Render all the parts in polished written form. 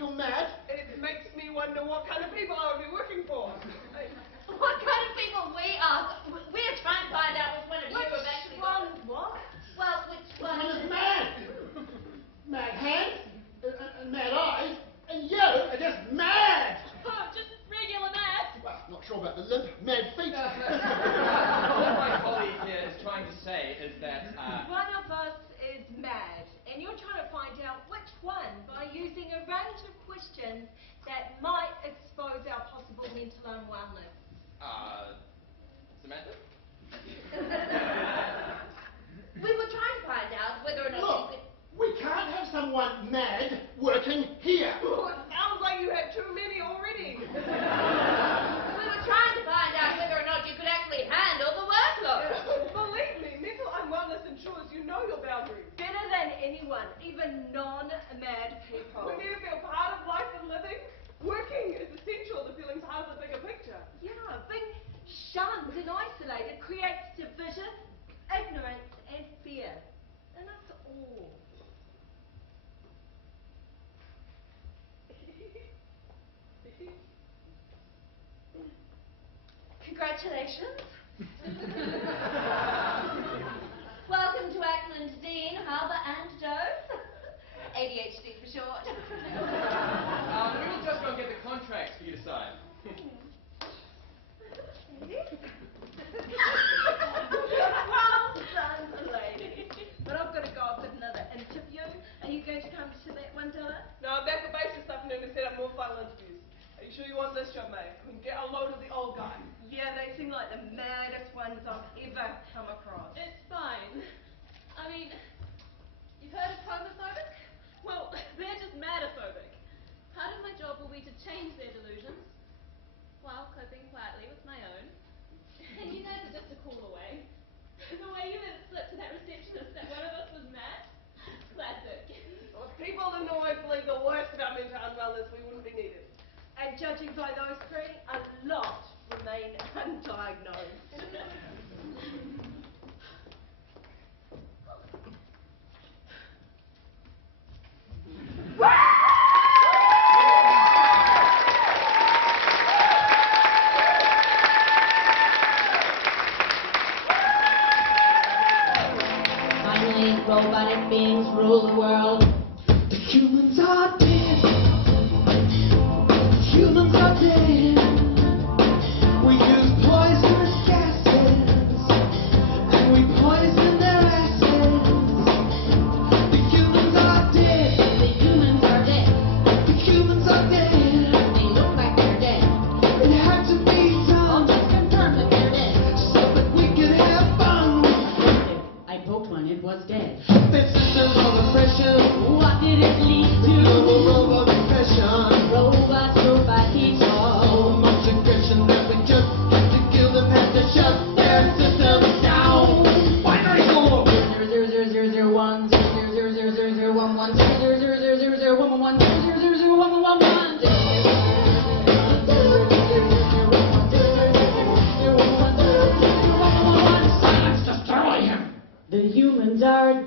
feel mad? It makes me wonder what kind of people I would be working for. What kind of people we are? We're trying to find out which one of you have actually got... What? Well, which one? Which one is mad? Mad hands, mad eyes, and you are just mad! Oh, just regular mad. Well, not sure about the limp, mad feet. What my colleague here is trying to say is that... One of us is mad, and you're trying to find out which one by using a range of questions that might expose our possible mental unwellness. Samantha? We were trying to find out whether or not Look, you could... we can't have someone mad working here. Oh, it sounds like you had too many already. We were trying to find out whether or not you could actually handle the workload. Believe me, mental unwellness ensures you know your boundaries. Better than anyone, even non-mad people. We need to feel part of life and living. Working is essential to feeling part of the bigger picture. Yeah, being shunned and isolated creates division, ignorance, and fear. And us all. Congratulations. Welcome to Ackland, Dean, Harbour and Dove. ADHD for short. We will just go and get the contracts for you to sign. Well done, lady. But I've got to go off with another interview. Are you going to come to that one, Dylan? No, I'm back for basic stuff and then to set up more final interviews. Are you sure you want this job, mate? I mean, get a load of the old guy. Yeah, they seem like the maddest ones I've ever come across. It's fine. I mean, you've heard of homophobic? Well, they're just madophobic. Part of my job will be to change their delusions while coping quietly with my own. And you guys are just a call away. The way you let it slip to that receptionist that one of us was mad, classic. Well, if people in Norway believe the worst about mental unwellness, we wouldn't be needed. And judging by those three, a lot remain undiagnosed. Finally, robotic beings rule the world. Humans are dead. Humans are dead. We use poisonous gases, and we poison their asses. The humans are dead. The humans are dead. The humans are dead. They look like they're dead. It had to be done. Just confirm that they're dead, so that we could have fun. I poked one. It was dead. This system of oppression. What did it lead to? Global robot depression. Robot heat. So much aggression that we just have to kill them, have to shut their systems down. Binary code. 00001 0000011 0000111 0000111 Silence, destroy him. The humans are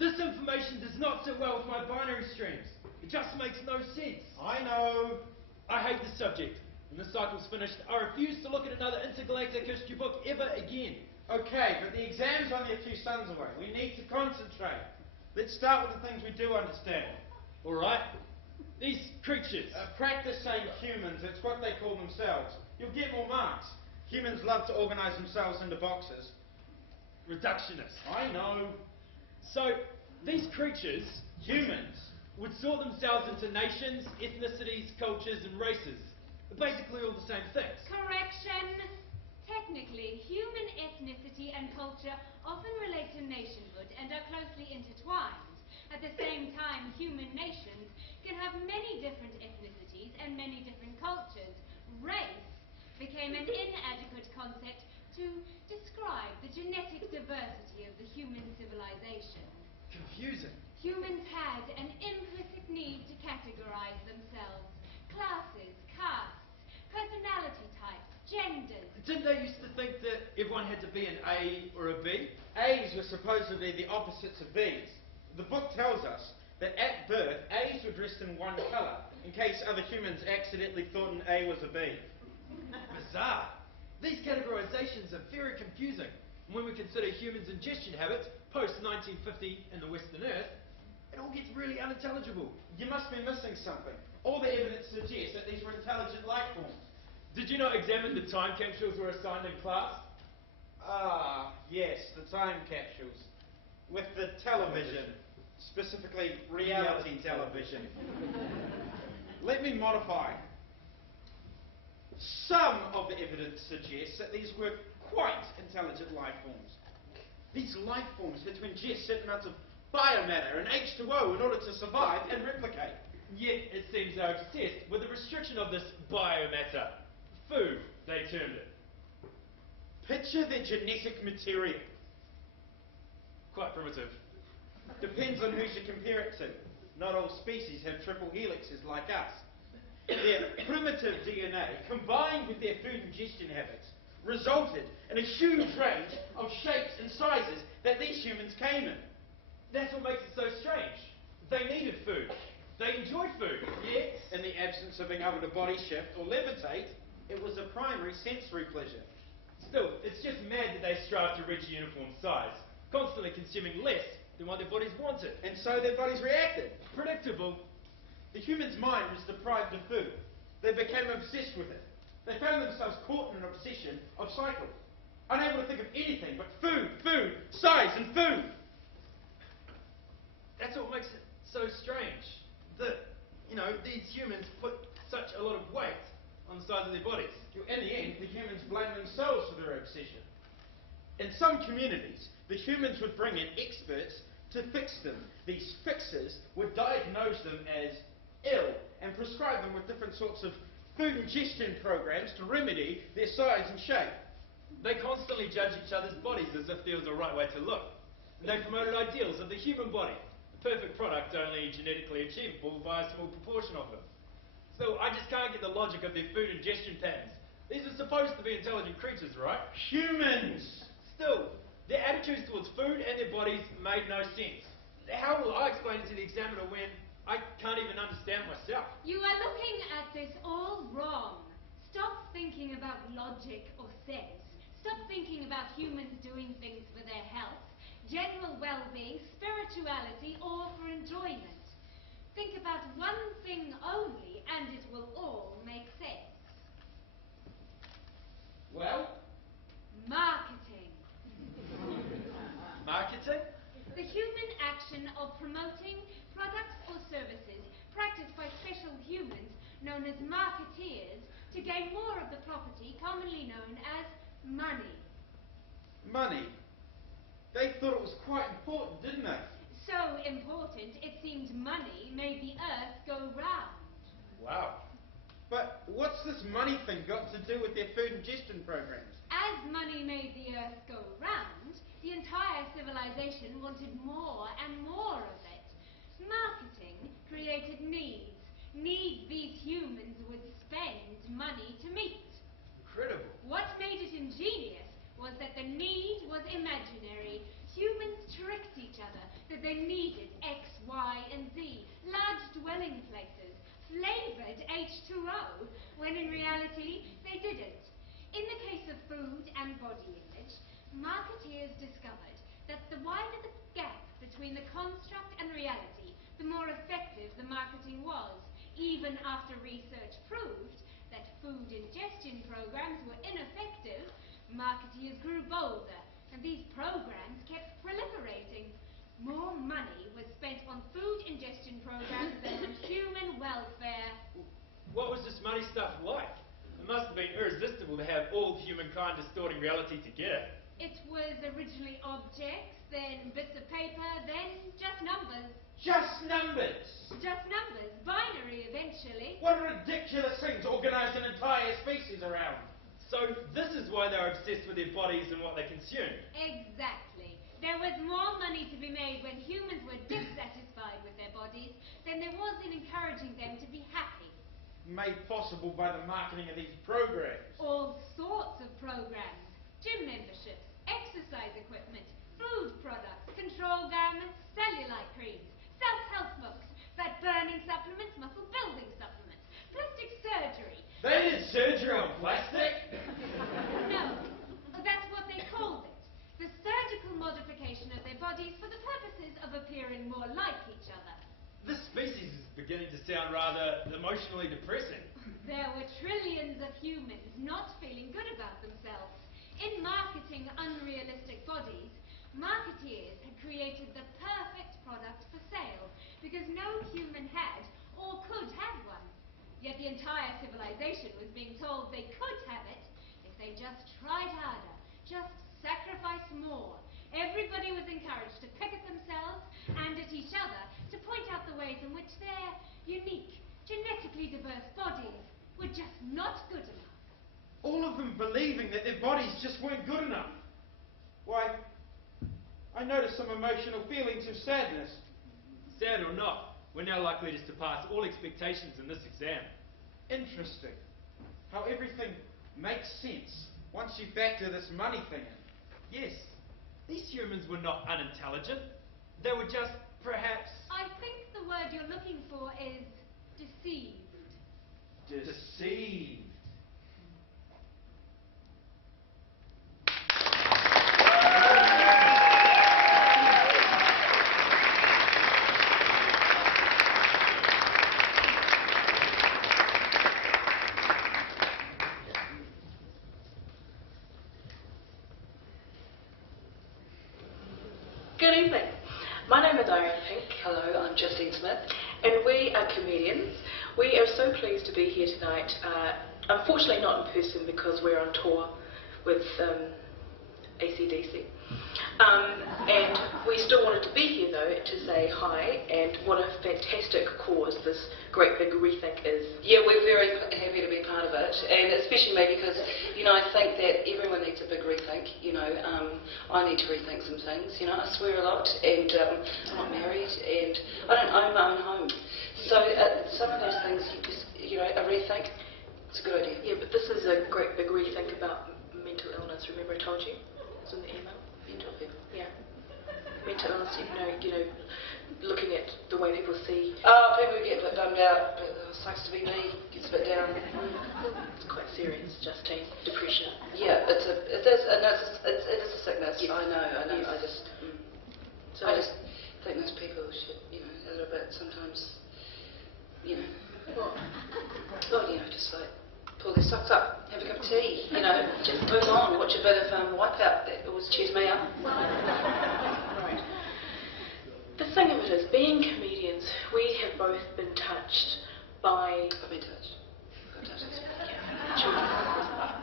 This information does not sit well with my binary streams. It just makes no sense. I know. I hate this subject. When this cycle's finished, I refuse to look at another intergalactic history book ever again. Okay, but the exam's only a few suns away. We need to concentrate. Let's start with the things we do understand. All right. These creatures. Practice saying humans. It's what they call themselves. You'll get more marks. Humans love to organize themselves into boxes. Reductionists. I know. So, these creatures Humans. would sort themselves into nations, ethnicities, cultures, and races. Basically all the same things. Correction. Technically, human ethnicity and culture often relate to nationhood and are closely intertwined. At the same time, human nations can have many different ethnicities and many different cultures. Race became an inadequate concept to describe the genetic diversity of the human civilization. Confusing. Humans had an implicit need to categorize themselves. Classes, castes, personality types, genders. Didn't they used to think that everyone had to be an A or a B? A's were supposedly the opposites of B's. The book tells us that at birth, A's were dressed in one colour, in case other humans accidentally thought an A was a B. Bizarre. These categorizations are very confusing. And when we consider humans' ingestion habits post-1950 in the Western Earth, it all gets really unintelligible. You must be missing something. All the evidence suggests that these were intelligent life forms. Did you not examine the time capsules were assigned in class? Ah, yes, the time capsules. With the television, specifically reality television. Let me modify. Some of the evidence suggests that these were quite intelligent life forms. These life forms had to ingest certain amounts of biomatter and H2O in order to survive and replicate. Yet it seems they're obsessed with the restriction of this biomatter. Food, they termed it. Picture their genetic material. Quite primitive. Depends on who you compare it to. Not all species have triple helixes like us. Their primitive DNA, combined with their food ingestion habits, resulted in a huge range of shapes and sizes that these humans came in. That's what makes it so strange. They needed food. They enjoyed food. Yet, in the absence of being able to body shift or levitate, it was a primary sensory pleasure. Still, it's just mad that they strive to reach a uniform size, constantly consuming less than what their bodies wanted. And so their bodies reacted. Predictable. The human's mind was deprived of food. They became obsessed with it. They found themselves caught in an obsession of cycles, unable to think of anything but food, food, size, and food. That's what makes it so strange. That, these humans put such a lot of weight on the size of their bodies. In the end, the humans blame themselves for their obsession. In some communities, the humans would bring in experts to fix them. These fixers would diagnose them as ill and prescribe them with different sorts of food ingestion programs to remedy their size and shape. They constantly judge each other's bodies as if there was a right way to look. And they promoted ideals of the human body, the perfect product only genetically achievable by a small proportion of them. So I just can't get the logic of their food ingestion patterns. These are supposed to be intelligent creatures, right? Humans! Still, their attitudes towards food and their bodies made no sense. How will I explain it to the examiner when I can't even understand myself? You are looking at this all wrong. Stop thinking about logic or sense. Stop thinking about humans doing things for their health, general well-being, spirituality, or for enjoyment. Think about one thing only, and it will all make sense. Well? Marketing. Marketing? The human action of promoting products or services practiced by special humans known as marketeers to gain more of the property commonly known as money. Money? They thought it was quite important, didn't they? So important, it seemed money made the earth go round. Wow. But what's this money thing got to do with their food ingestion programs? As money made the earth go round, the entire civilization wanted more and more of it. Marketing created needs. Needs these humans would spend money to meet. Incredible. What made it ingenious was that the need was imaginary. Humans tricked each other that they needed X, Y, and Z, large dwelling places, flavoured H2O, when in reality they didn't. In the case of food and body image, marketeers discovered that the wider the gap between the construct and reality, the more effective the marketing was, even after research proved that food ingestion programs were ineffective. Marketeers grew bolder, and these programs kept proliferating. More money was spent on food ingestion programs than on human welfare. What was this money stuff like? It must have been irresistible to have all humankind distorting reality together. It was originally objects, then bits of paper, then just numbers. Just numbers! Just numbers. Binary, eventually. What ridiculous thing to organise an entire species around! So this is why they're obsessed with their bodies and what they consume. Exactly. There was more money to be made when humans were dissatisfied with their bodies than there was in encouraging them to be happy. Made possible by the marketing of these programs. All sorts of programs. Gym memberships, exercise equipment, food products, control garments, cellulite creams, self-help books, fat-burning supplements, muscle-building supplements, plastic surgery. They did surgery on plastic? No, that's what they called it. The surgical modification of their bodies for the purposes of appearing more like each other. This species is beginning to sound rather emotionally depressing. There were trillions of humans not feeling good about themselves. In marketing unrealistic bodies, marketeers had created the perfect product for sale because no human had or could have one. Yet the entire civilization was being told they could have it if they just tried harder, just sacrificed more. Everybody was encouraged to pick at themselves and at each other to point out the ways in which their unique, genetically diverse bodies were just not good enough. All of them believing that their bodies just weren't good enough. Why, I noticed some emotional feelings of sadness. Sad or not, we're now likely to surpass all expectations in this exam. Interesting. How everything makes sense once you factor this money thing in. Yes, these humans were not unintelligent. They were just, perhaps... I think the word you're looking for is deceived. Deceived. Good evening. My name is BigReThink. Hello, I'm Justine Smith, and we are comedians. We are so pleased to be here tonight. Unfortunately, not in person because we're on tour with AC/DC. And we still wanted to be here though to say hi and what a fantastic cause this great big rethink is. Yeah, we're very happy to be part of it, and especially me because, you know, I think that everyone needs a big rethink. You know, I need to rethink some things. You know, I swear a lot, and I'm not married, and I don't own my own home. So some of those things, you know, a rethink, it's a good idea. Yeah, but this is a great big rethink about mental illness. Remember I told you? It was in the email. Mental health. Yeah. Mental illness, you know, looking at the way people see. Oh, people get a bit bummed out, but it sucks to be me, gets a bit down. It's quite serious, Justine. Depression. Yeah, it is a sickness. Yes. I know. Yes. I just think those people should, you know, a little bit sometimes, you know. What? Well, you know, just like pull their socks up, have a cup of tea, you know, just move on, watch a bit of Wipeout. That always cheers me up. Right. The thing of it is, being comedians, we have both been touched by... I've been touched.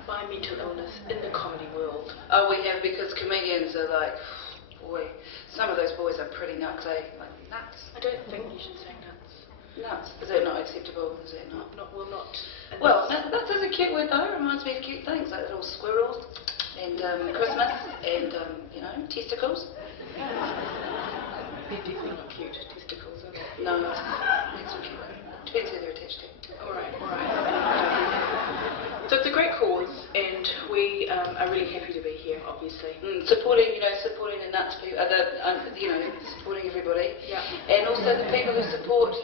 by mental illness in the comedy world. Oh, we have, because comedians are like, boy, some of those boys are pretty nuts, eh? Like, nuts. I don't think you should say nuts. Nuts. Is that not acceptable? Is that not? Not. Well, nuts is a cute word though. It reminds me of cute things like little squirrels and Christmas and you know, testicles. They're definitely not cute testicles, are they? No, that's okay. Depends who they're attached to. All right. So it's a great cause, and we are really happy to be here, obviously. Supporting the nuts people, you know, supporting everybody. Yeah. And also the people who support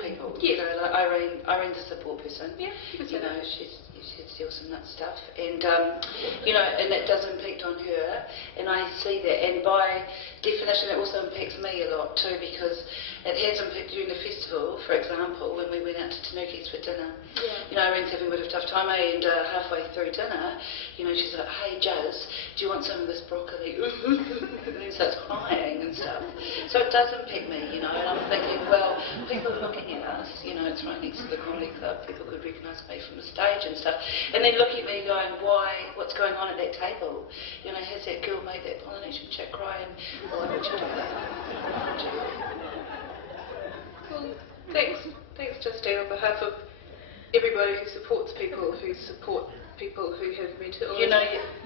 people. Yes. You know, like Irene's a support person. Yeah. You know, she steals some nut stuff, and you know, and that does impact on her, and I see that, and by definition, it also impacts me a lot too, because it has impacted during the festival. For example, when we went out to Tanukis for dinner, you know, Irene's having a bit of a tough time, and halfway through dinner, you know, she's like, "Hey, Jazz, do you want some of this broccoli?" And then starts crying and stuff. So it does impact me, you know, and I'm thinking, well, people are looking at us, you know, it's right next to the comedy club, people could recognise me from the stage and stuff, and then look at me going, why, what's going on at that table. You know, has that girl made that Polynesian chick cry, and why would you do that? Why would you? Well, thanks, Justine, on behalf of everybody who supports people who have mental illness. You know,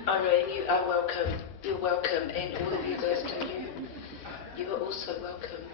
Irene, you are welcome. You're welcome, and all of you guys too. You are also welcome.